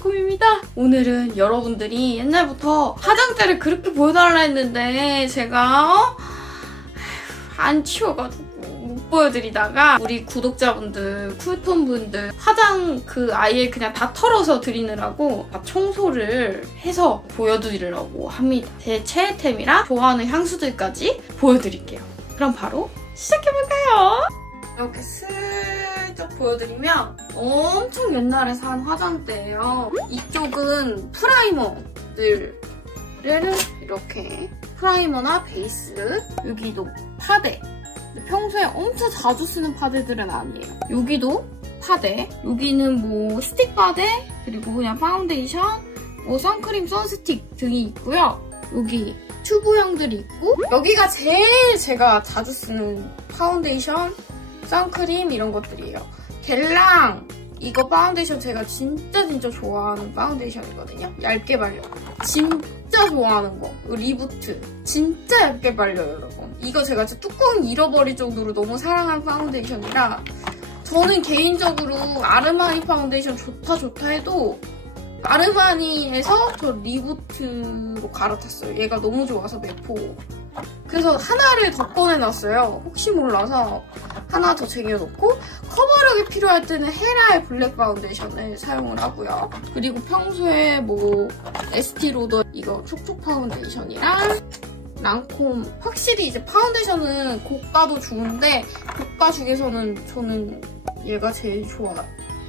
꼼꼼입니다. 오늘은 여러분들이 옛날부터 화장대를 그렇게 보여달라 했는데 제가 안 치워가지고 못 보여드리다가 우리 구독자분들, 쿨톤분들 화장 아예 그냥 다 털어서 드리느라고 청소를 해서 보여드리려고 합니다. 제 최애템이랑 좋아하는 향수들까지 보여드릴게요. 그럼 바로 시작해볼까요? 이렇게 슬쩍 보여드리면 엄청 옛날에 산 화장대예요. 이쪽은 프라이머들을 이렇게 프라이머나 베이스, 여기도 파데. 평소에 엄청 자주 쓰는 파데들은 아니에요. 여기도 파데, 여기는 뭐 스틱 파데, 그리고 그냥 파운데이션, 뭐 선크림, 선스틱 등이 있고요. 여기 튜브형들이 있고, 여기가 제일 제가 자주 쓰는 파운데이션, 선크림 이런 것들이에요. 겔랑 이거 파운데이션 제가 진짜 좋아하는 파운데이션이거든요. 얇게 발려. 진짜 좋아하는 거. 리부트. 진짜 얇게 발려요, 여러분. 이거 제가 진짜 뚜껑 잃어버릴 정도로 너무 사랑하는 파운데이션이라 저는 개인적으로 아르마니 파운데이션 좋다 해도 아르마니에서 저 리부트로 갈아탔어요. 얘가 너무 좋아서 매포. 그래서 하나를 더 꺼내놨어요. 혹시 몰라서 하나 더 쟁여놓고 커버력이 필요할 때는 헤라의 블랙 파운데이션을 사용을 하고요. 그리고 평소에 뭐 에스티로더 이거 촉촉 파운데이션이랑 랑콤. 확실히 이제 파운데이션은 고가도 좋은데 고가 중에서는 저는 얘가 제일 좋아요.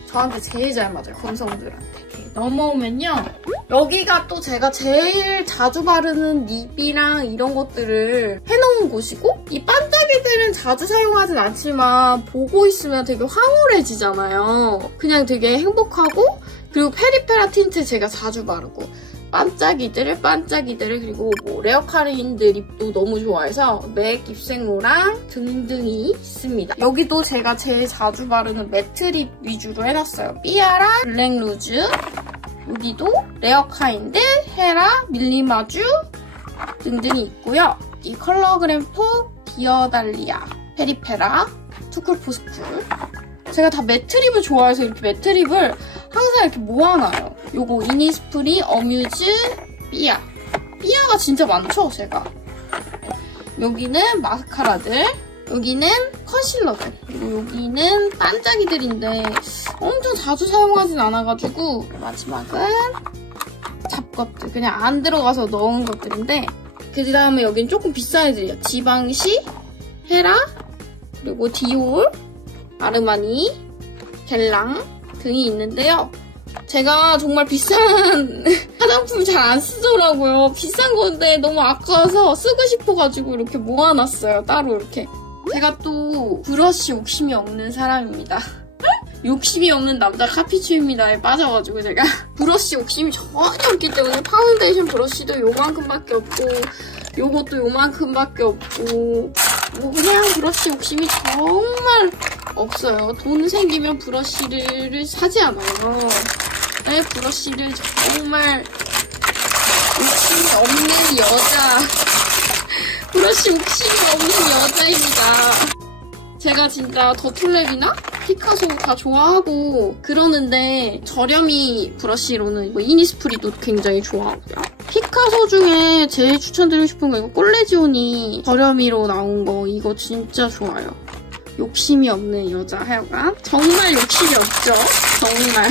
저한테 제일 잘 맞아요. 건성들한테. 넘어오면요. 여기가 또 제가 제일 자주 바르는 립이랑 이런 것들을 해놓은 곳이고 이 반짝이들은 자주 사용하진 않지만 보고 있으면 되게 황홀해지잖아요. 그냥 되게 행복하고 그리고 페리페라 틴트 제가 자주 바르고 반짝이들 그리고 뭐 레어카린드 립도 너무 좋아해서 맥 입생로랑 등등이 있습니다. 여기도 제가 제일 자주 바르는 매트 립 위주로 해놨어요. 삐아라 블랙 루즈, 여기도 레어카인드, 헤라, 밀리마주 등등이 있고요. 이 컬러그램포, 디어달리아, 페리페라, 투쿨포스쿨. 제가 다 매트립을 좋아해서 이렇게 매트립을 항상 이렇게 모아놔요. 요거 이니스프리, 어뮤즈, 삐아. 삐아가 진짜 많죠, 제가. 여기는 마스카라들, 여기는 컨실러들, 그리고 여기는 반짝이들인데 엄청 자주 사용하진 않아가지고 마지막은 잡것들, 그냥 안 들어가서 넣은 것들인데 그 다음에 여긴 조금 비싼 애들이에요. 지방시, 헤라, 그리고 디올, 아르마니, 겔랑 등이 있는데요. 제가 정말 비싼 화장품 잘 안 쓰더라고요. 비싼 건데 너무 아까워서 쓰고 싶어가지고 이렇게 모아놨어요. 따로 이렇게. 제가 또 브러쉬 욕심이 없는 사람입니다. 욕심이 없는 남자 카피추입니다에 빠져가지고 제가 브러쉬 욕심이 전혀 없기 때문에 파운데이션 브러쉬도 요만큼밖에 없고 요것도 요만큼밖에 없고 뭐 그냥 브러쉬 욕심이 정말 없어요. 돈 생기면 브러쉬를 사지 않아요. 네, 브러쉬를 정말 욕심이 없는 여자 브러쉬 욕심이 없는 여자입니다. 제가 진짜 더툴랩이나 피카소 다 좋아하고 그러는데 저렴이 브러쉬로는 뭐 이니스프리도 굉장히 좋아하고요. 피카소 중에 제일 추천드리고 싶은 거 이거 꼴레지오니 저렴이로 나온 거 이거 진짜 좋아요. 욕심이 없는 여자 하여간 정말 욕심이 없죠. 정말.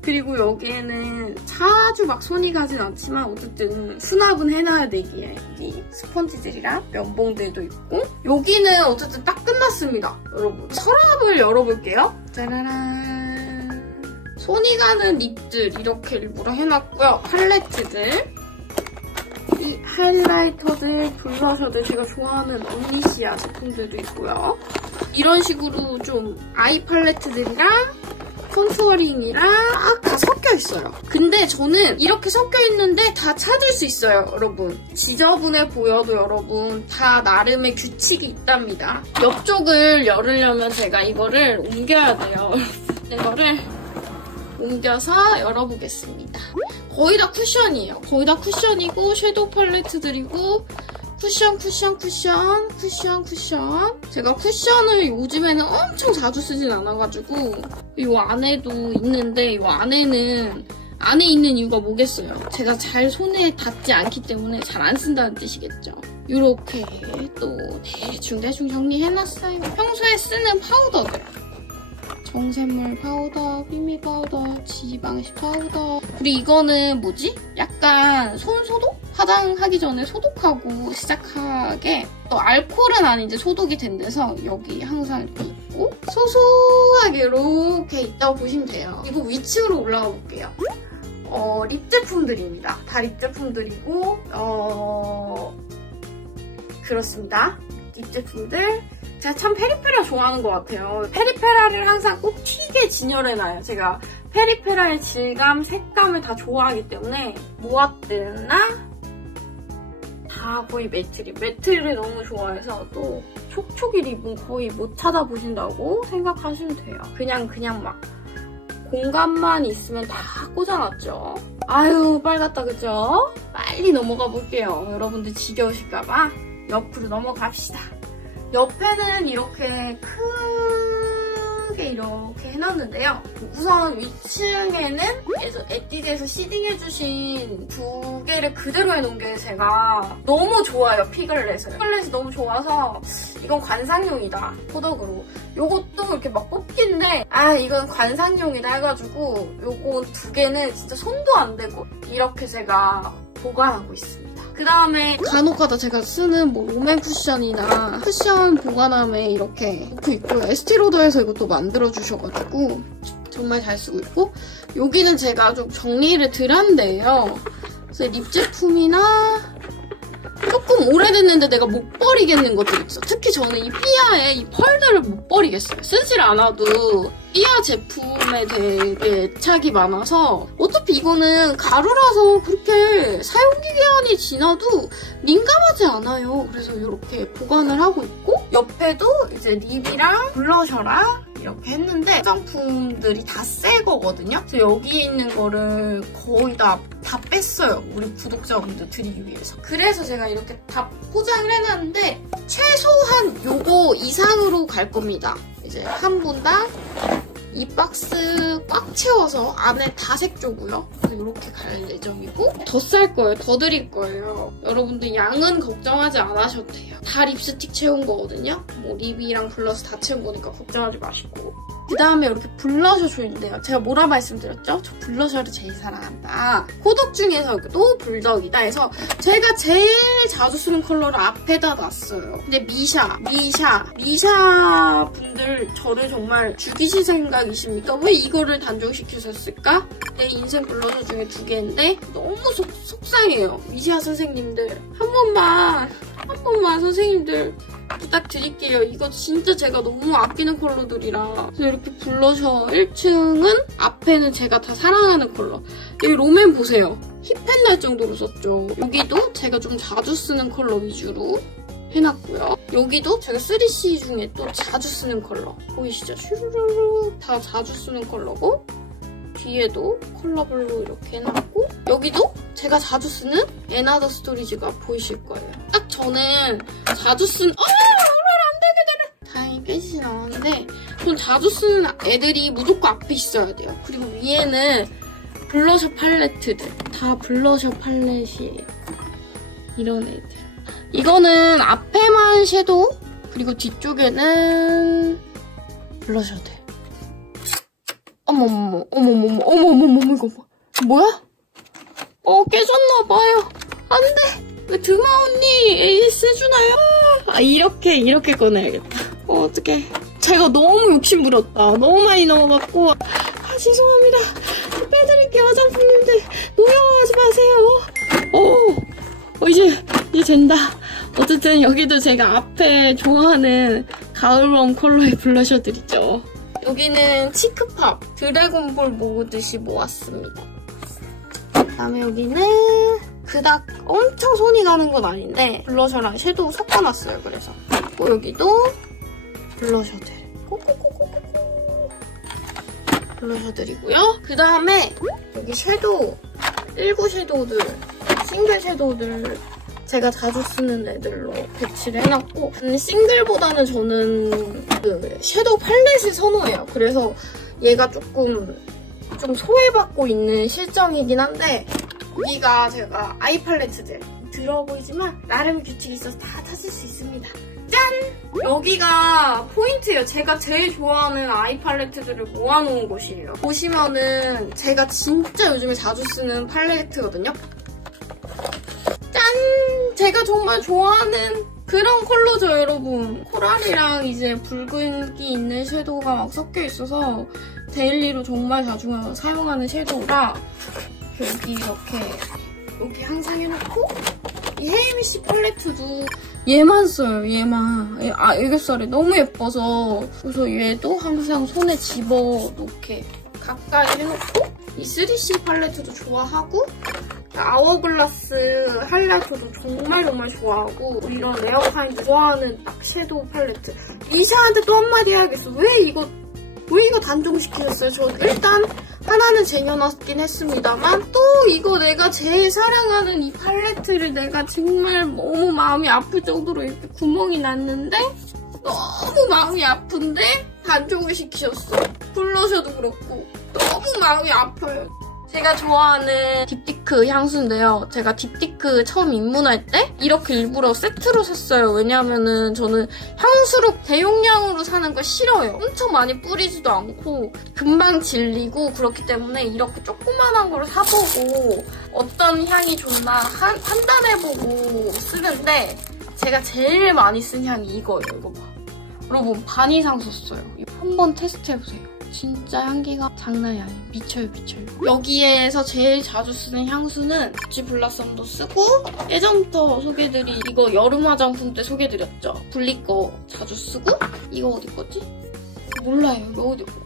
그리고 여기에는 자주 막 손이 가진 않지만 어쨌든 수납은 해놔야 되기에 여기 스펀지들이랑 면봉들도 있고 여기는 어쨌든 딱 끝났습니다. 여러분 서랍을 열어볼게요. 짜라란. 손이 가는 립들 이렇게 일부러 해놨고요. 팔레트들, 이 하이라이터들, 블러셔들 제가 좋아하는 언니시아 제품들도 있고요. 이런 식으로 좀 아이 팔레트들이랑 컨투어링이랑 다 섞여 있어요. 근데 저는 이렇게 섞여 있는데 다 찾을 수 있어요, 여러분. 지저분해 보여도 여러분 다 나름의 규칙이 있답니다. 옆쪽을 열으려면 제가 이거를 옮겨야 돼요. 이거를 옮겨서 열어보겠습니다. 거의 다 쿠션이에요. 거의 다 쿠션이고 섀도우 팔레트들이고 쿠션. 제가 쿠션을 요즘에는 엄청 자주 쓰진 않아가지고 이 안에도 있는데 이 안에는 안에 있는 이유가 뭐겠어요? 제가 잘 손에 닿지 않기 때문에 잘 안 쓴다는 뜻이겠죠. 이렇게 또 대충 정리해놨어요. 평소에 쓰는 파우더들. 정샘물 파우더, 비미 파우더, 지방식 파우더. 그리고 이거는 뭐지? 약간 손 소독? 화장하기 전에 소독하고 시작하게 또 알코올은 아닌데 소독이 된 데서 여기 항상 이렇게 있고 소소하게 이렇게 있다고 보시면 돼요. 이거 위층으로 올라가 볼게요. 립 제품들입니다. 다 립 제품들이고 그렇습니다. 립 제품들. 제가 참 페리페라 좋아하는 것 같아요. 페리페라를 항상 꼭 튀게 진열해놔요. 제가 페리페라의 질감, 색감을 다 좋아하기 때문에 모아뜨나 다 거의 매트를 너무 좋아해서 또 촉촉이 립은 거의 못 찾아보신다고 생각하시면 돼요. 그냥 막 공간만 있으면 다 꽂아놨죠. 아유 빨갛다 그죠? 빨리 넘어가 볼게요. 여러분들 지겨우실까봐 옆으로 넘어갑시다. 옆에는 이렇게 크게 이렇게 해놨는데요. 우선 위층에는 에뛰드에서 시딩해주신 두 개를 그대로 해놓은 게 제가 너무 좋아요. 피글렛을. 피글렛이 너무 좋아서 이건 관상용이다. 호덕으로. 요것도 이렇게 막 뽑기인데 이건 관상용이다 해가지고 요거 두 개는 진짜 손도 안 대고 이렇게 제가 보관하고 있습니다. 그 다음에 간혹가다 제가 쓰는 뭐 롬앤 쿠션이나 쿠션 보관함에 이렇게 놓고 있고요. 에스티로더에서 이것도 만들어주셔가지고 정말 잘 쓰고 있고 여기는 제가 좀 정리를 덜 한데요. 그래서 립 제품이나 조금 오래됐는데 내가 못 버리겠는 것들 있죠. 특히 저는 이 삐아의 이 펄들을 못 버리겠어요. 쓰질 않아도 삐아 제품에 되게 애착이 많아서 어차피 이거는 가루라서 그렇게 사용기간이 지나도 민감하지 않아요. 그래서 이렇게 보관을 하고 있고 옆에도 이제 립이랑 블러셔랑 이렇게 했는데 화장품들이 다 새 거거든요. 그래서 여기에 있는 거를 거의 다 뺐어요. 우리 구독자분들 드리기 위해서. 그래서 제가 이렇게 다 포장을 해놨는데 최소한 요거 이상으로 갈 겁니다. 이제 한 분당 이 박스 꽉 채워서 안에 다 색조고요. 이렇게 갈 예정이고 더 쌀 거예요. 더 드릴 거예요. 여러분들 양은 걱정하지 않으셔도 돼요. 다 립스틱 채운 거거든요. 뭐 립이랑 블러셔 다 채운 거니까 걱정하지 마시고. 그 다음에 이렇게 블러셔 조인데요. 제가 뭐라 말씀드렸죠? 저 블러셔를 제일 사랑한다. 호덕 중에서도 불덕이다 해서 제가 제일 자주 쓰는 컬러를 앞에다 놨어요. 근데 미샤 분들 저를 정말 죽이실 생각이십니까? 왜 이거를 단종시키셨을까? 내 인생 블러셔 중에 두 개인데 너무 속상해요. 미샤 선생님들 한 번만 선생님들 부탁드릴게요. 이거 진짜 제가 너무 아끼는 컬러들이라. 그래서 이렇게 블러셔 1층은 앞에는 제가 다 사랑하는 컬러. 여기 롬앤 보세요. 힙했 날 정도로 썼죠. 여기도 제가 좀 자주 쓰는 컬러 위주로 해놨고요. 여기도 제가 3C 중에 또 자주 쓰는 컬러. 보이시죠? 슈루루루 다 자주 쓰는 컬러고 뒤에도 컬러별로 이렇게 해놨고 여기도 제가 자주 쓰는 애나더 스토리지가 보이실 거예요. 딱 저는 자주 쓰는 안돼 다행히 깨지진 않았는데 전 자주 쓰는 애들이 무조건 앞에 있어야 돼요. 그리고 위에는 블러셔 팔레트들 다 블러셔 팔렛이에요. 이런 애들. 이거는 앞에만 섀도우 그리고 뒤쪽에는 블러셔들. 어머머머 이거 뭐야? 깨졌나봐요. 안돼. 왜 드마 언니 AS 해주나요? 이렇게 꺼내야겠다. 어떡해. 제가 너무 욕심 부렸다. 너무 많이 넣어갖고. 죄송합니다. 빼드릴게요, 화장품님들. 노여워하지 마세요. 이제 된다. 어쨌든 여기도 제가 앞에 좋아하는 가을웜 컬러의 블러셔들 있죠. 여기는 치크팝 드래곤볼 모으듯이 모았습니다. 그다음에 여기는 그닥 엄청 손이 가는 건 아닌데 블러셔랑 섀도우 섞어놨어요. 그래서 여기도 블러셔들 블러셔들이고요. 그 다음에 여기 섀도우 19 섀도우들 싱글 섀도우들 제가 자주 쓰는 애들로 배치를 해놨고 싱글보다는 저는 그 섀도우 팔레트를 선호해요. 그래서 얘가 좀 소외받고 있는 실정이긴 한데 여기가 제가 아이 팔레트들 더러워 보이지만 나름 규칙이 있어서 다 찾을 수 있습니다. 짠! 여기가 포인트예요. 제가 제일 좋아하는 아이 팔레트들을 모아놓은 곳이에요. 보시면은 제가 진짜 요즘에 자주 쓰는 팔레트거든요. 짠! 제가 정말 좋아하는 그런 컬러죠, 여러분. 코랄이랑 이제 붉은기 있는 섀도우가 막 섞여 있어서 데일리로 정말 자주 사용하는 섀도우라 여기 이렇게 여기 항상 해놓고 이 헤이미씨 팔레트도 얘만 써요, 얘만. 애교살이 너무 예뻐서 그래서 얘도 항상 손에 집어넣게 가까이 해놓고 이 3C 팔레트도 좋아하고 아워글라스 하이라이터도 정말 좋아하고 이런 레어카인드 좋아하는 딱 섀도우 팔레트. 이샤한테 또 한마디 해야겠어. 왜 이거 단종시키셨어요? 저 일단 하나는 쟁여놨긴 했습니다만 또 이거 내가 제일 사랑하는 이 팔레트를 내가 정말 너무 마음이 아플 정도로 이렇게 구멍이 났는데 너무 마음이 아픈데 단종을 시키셨어. 블러셔도 그렇고 너무 마음이 아파요. 제가 좋아하는 딥티크 향수인데요. 제가 딥티크 처음 입문할 때 이렇게 일부러 세트로 샀어요. 왜냐면은 저는 향수로 대용량으로 사는 거 싫어요. 엄청 많이 뿌리지도 않고 금방 질리고 그렇기 때문에 이렇게 조그만한 걸 사보고 어떤 향이 좋나 판단해보고 쓰는데 제가 제일 많이 쓴 향이 이거예요. 이거 봐. 여러분 반 이상 썼어요. 한번 테스트해보세요. 진짜 향기가 장난이 아니에요. 미쳐요. 여기에서 제일 자주 쓰는 향수는 구찌 블라썸도 쓰고 예전부터 소개드린 이거 여름 화장품 때 소개드렸죠. 블리 거 자주 쓰고 이거 어디 거지? 몰라요.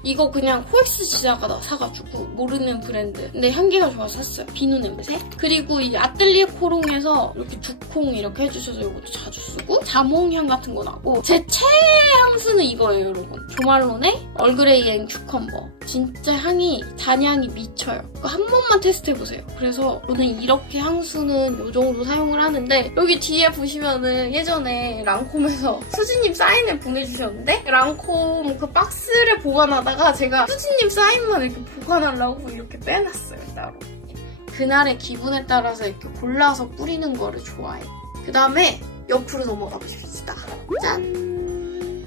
이거 그냥 코엑스 지나가다 사가지고 모르는 브랜드. 근데 향기가 좋아서 샀어요. 비누 냄새. 그리고 이 아틀리에 코롱에서 이렇게 두 콩 이렇게 해주셔서 이것도 자주 쓰고 자몽향 같은 거 나고 제 최애 향수는 이거예요, 여러분. 조말론의 얼그레이 앤 큐컴버. 진짜 향이 잔향이 미쳐요. 한 번만 테스트해보세요. 그래서 저는 이렇게 향수는 이 정도 사용을 하는데 여기 뒤에 보시면은 예전에 랑콤에서 수지님 사인을 보내주셨는데 랑콤 그 박스를 보관하다가 제가 수지님 사인만 이렇게 보관하려고 이렇게 빼놨어요, 따로. 그날의 기분에 따라서 이렇게 골라서 뿌리는 거를 좋아해요. 그 다음에 옆으로 넘어가 보십시다. 짠!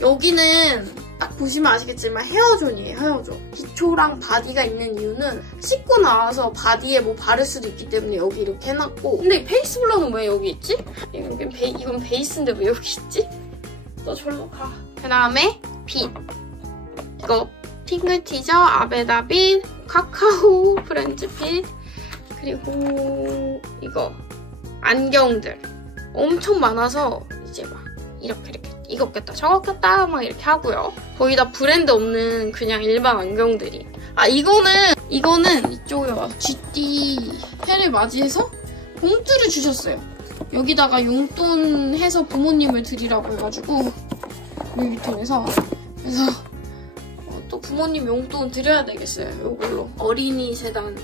여기는 딱 보시면 아시겠지만 헤어존이에요, 헤어존. 기초랑 바디가 있는 이유는 씻고 나와서 바디에 뭐 바를 수도 있기 때문에 여기 이렇게 해놨고 근데 페이스 블러는 왜 여기 있지? 이건 베이스인데 왜 여기 있지? 너 절로 가. 그 다음에 빗. 이거 핑크티저, 아베다빗, 카카오 브랜드 빗. 그리고 이거 안경들. 엄청 많아서 이제 막 이렇게 이거 꼈다 저거 꼈다 막 이렇게 하고요. 거의 다 브랜드 없는 그냥 일반 안경들이. 이거는 이쪽에 와서 GT 해를 맞이해서 봉투를 주셨어요. 여기다가 용돈 해서 부모님을 드리라고 해가지고 루이비통에서 그래서 또 부모님 용돈 드려야 되겠어요. 이걸로 어린이 재단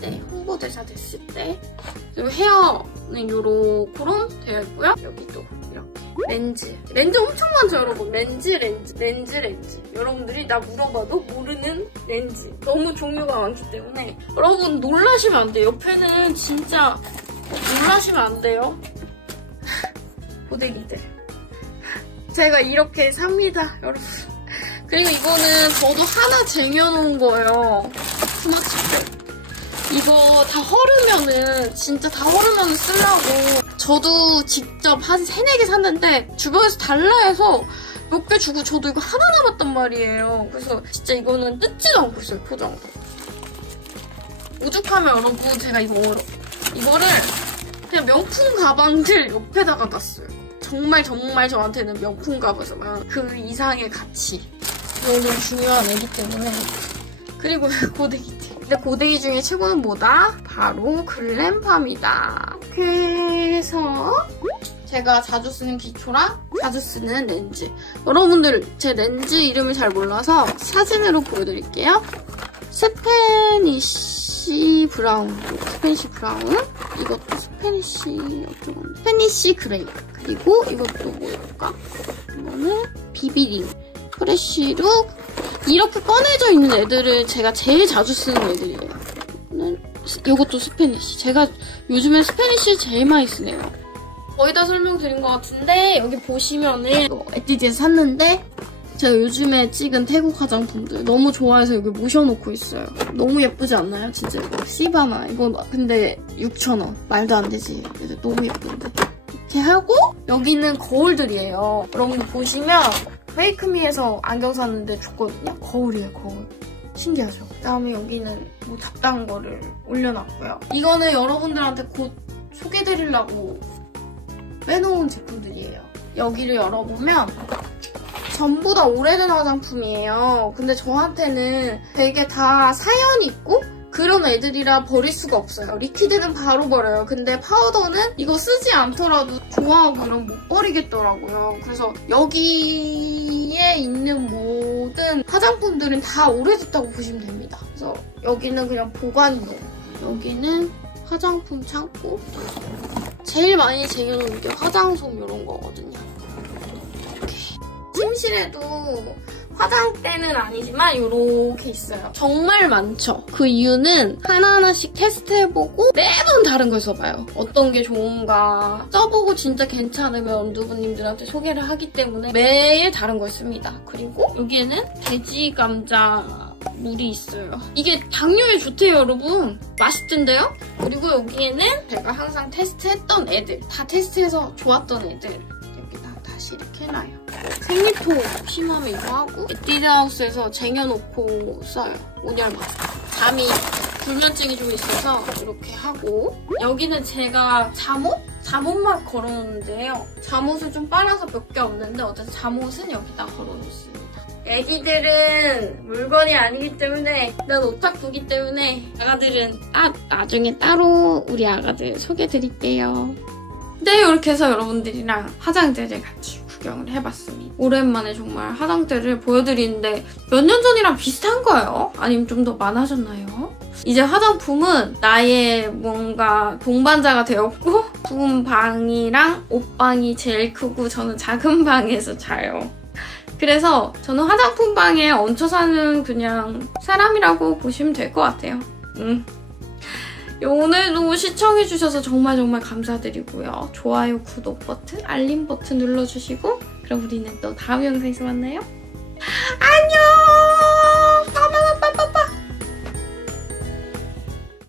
때 홍보대사 됐을 때. 그리고 헤어는 요렇게로 되어 있고요. 여기도 이렇게 렌즈 엄청 많죠, 여러분. 렌즈. 여러분들이 나 물어봐도 모르는 렌즈. 너무 종류가 많기 때문에 여러분 놀라시면 안 돼요. 옆에는 진짜 놀라시면 안 돼요. 고데기들. 제가 이렇게 삽니다, 여러분. 그리고 이거는 저도 하나 쟁여놓은 거예요. 스마치백. 이거 다 허르면은 진짜 다 허르면은 쓰려고 저도 직접 한 3-4개 샀는데 주변에서 달라 해서 몇 개 주고 저도 이거 하나 남았단 말이에요. 그래서 진짜 이거는 뜯지도 않고 있어요, 포장도. 오죽하면 여러분 제가 이거를 그냥 명품 가방들 옆에다가 놨어요. 정말 저한테는 명품 가방에서만 그 이상의 가치. 이거 너무 중요한 애기 때문에. 그리고 고데기들. 근데 고데기 중에 최고는 뭐다? 바로 글램팜이다. 그래서 제가 자주 쓰는 기초랑 자주 쓰는 렌즈. 여러분들 제 렌즈 이름을 잘 몰라서 사진으로 보여드릴게요. 스페니쉬 스페니쉬 브라운. 이것도 스페니쉬 그레이. 그리고 이것도 뭐일까? 이거는 비비링. 프레쉬룩. 이렇게 꺼내져 있는 애들을 제가 제일 자주 쓰는 애들이에요. 이것도 스페니쉬. 제가 요즘에 스페니쉬 제일 많이 쓰네요. 거의 다 설명드린 것 같은데 여기 보시면은 에뛰드에서 샀는데 제가 요즘에 찍은 태국 화장품들 너무 좋아해서 여기 모셔놓고 있어요. 너무 예쁘지 않나요? 진짜 이거 시바나. 이거 근데 6,000원. 말도 안 되지. 너무 예쁜데. 이렇게 하고 여기는 거울들이에요. 여러분 보시면 페이크미에서 안경 샀는데 줬거든요. 거울이에요, 거울. 신기하죠? 그다음에 여기는 뭐 잡다한 거를 올려놨고요. 이거는 여러분들한테 곧 소개드리려고 빼놓은 제품들이에요. 여기를 열어보면 전부 다 오래된 화장품이에요. 근데 저한테는 되게 다 사연이 있고 그런 애들이라 버릴 수가 없어요. 리퀴드는 바로 버려요. 근데 파우더는 이거 쓰지 않더라도 좋아하고 이러면 못 버리겠더라고요. 그래서 여기에 있는 모든 화장품들은 다 오래됐다고 보시면 됩니다. 그래서 여기는 그냥 보관용, 여기는 화장품 창고. 제일 많이 쟁여놓은 게 화장솜 이런 거거든요. 이렇게. 침실에도 화장대는 아니지만 이렇게 있어요. 정말 많죠. 그 이유는 하나하나씩 테스트해보고 매번 다른 걸 써봐요. 어떤 게 좋은가 써보고 진짜 괜찮으면 원두부님들한테 소개를 하기 때문에 매일 다른 걸 씁니다. 그리고 여기에는 돼지 감자 물이 있어요. 이게 당뇨에 좋대요, 여러분. 맛있던데요? 그리고 여기에는 제가 항상 테스트했던 애들, 다 테스트해서 좋았던 애들 여기다 다시 이렇게 해놔요. 생리통 심하면 이거 하고 에뛰드하우스에서 쟁여놓고 써요. 온열만. 잠이 불면증이 좀 있어서 이렇게 하고 여기는 제가 잠옷만 걸어놓는데요. 잠옷을 좀 빨아서 몇 개 없는데 어쨌든 잠옷은 여기다 걸어놓습니다. 애기들은 물건이 아니기 때문에 난 오타쿠기 때문에 아가들은 나중에 따로 우리 아가들 소개드릴게요. 네, 이렇게 해서 여러분들이랑 화장대를 같이 구경을 해봤습니다. 오랜만에 정말 화장대를 보여드리는데 몇 년 전이랑 비슷한 거예요? 아니면 좀 더 많아졌나요? 이제 화장품은 나의 뭔가 동반자가 되었고 부은 방이랑 옷방이 제일 크고 저는 작은 방에서 자요. 그래서 저는 화장품 방에 얹혀 사는 그냥 사람이라고 보시면 될 것 같아요. 오늘도 시청해주셔서 정말 감사드리고요. 좋아요, 구독 버튼, 알림 버튼 눌러주시고 그럼 우리는 또 다음 영상에서 만나요. 안녕!